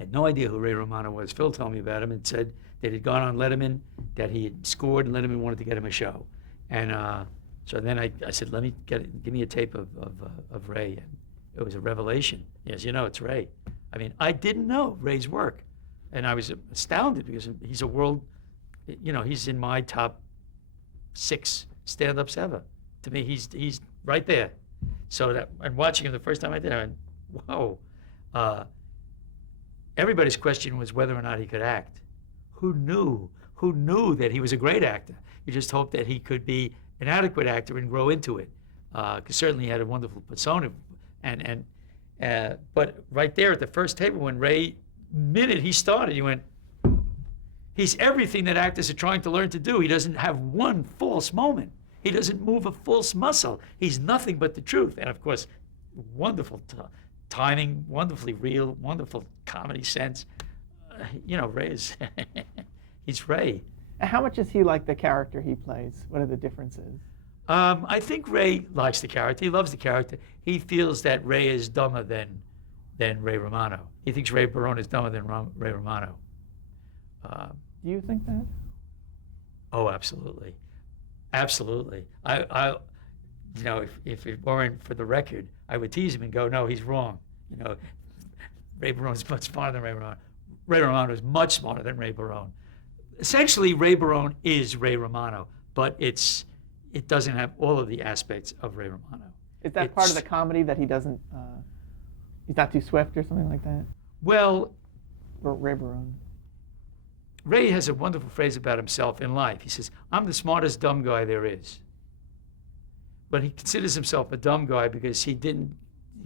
had no idea who Ray Romano was. Phil told me about him and said that he'd gone on Letterman, that he had scored, and Letterman wanted to get him a show. And so then I said, give me a tape of Ray. And it was a revelation. Yes, it's Ray. I mean, I didn't know Ray's work. And I was astounded because he's a world, he's in my top 6 stand-ups ever. To me, he's right there. So and watching him the first time I did, I went, whoa. Everybody's question was whether or not he could act. Who knew that he was a great actor? You just hoped that he could be an adequate actor and grow into it. Because certainly he had a wonderful persona. But right there at the first table, when Ray, minute he started, he went, he's everything that actors are trying to learn to do. He doesn't have one false moment. He doesn't move a false muscle. He's nothing but the truth. And of course, wonderful timing, wonderfully real, wonderful comedy sense. Ray is, he's Ray. How much is he like the character he plays? What are the differences? I think Ray likes the character. He loves the character. He feels that Ray is dumber than Ray Romano. He thinks Ray Barone is dumber than Ray Romano. Do you think that? Oh, absolutely. Absolutely. If it weren't for the record, I would tease him and go, no, he's wrong. Ray Barone is much smarter than Ray Romano. Ray Romano is much smarter than Ray Barone. Essentially, Ray Barone is Ray Romano, but it doesn't have all of the aspects of Ray Romano. Is that part of the comedy that he doesn't, he's not too swift or something like that? Well, or Ray Barone. Ray has a wonderful phrase about himself in life. He says, I'm the smartest dumb guy there is. But he considers himself a dumb guy because he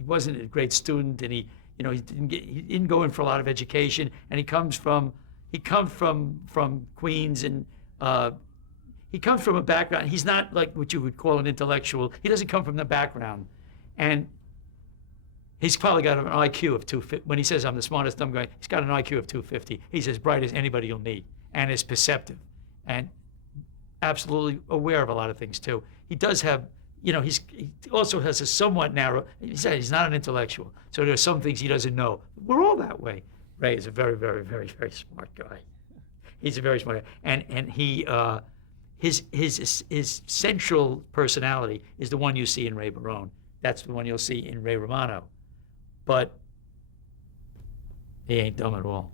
wasn't a great student, and he didn't go in for a lot of education, and he comes from Queens, and he comes from a background. He's not like what you would call an intellectual. He doesn't come from the background, and he's probably got an IQ of 250. When he says I'm the smartest dumb guy, he's got an IQ of 250. He's as bright as anybody you'll meet, and is perceptive, and absolutely aware of a lot of things too. He does have, he also has a somewhat narrow. He's not an intellectual, so there are some things he doesn't know. We're all that way. Ray is a very, very, very, very smart guy. He's a very smart guy, and he his central personality is the one you see in Ray Barone. That's the one you'll see in Ray Romano. But he ain't dumb at all.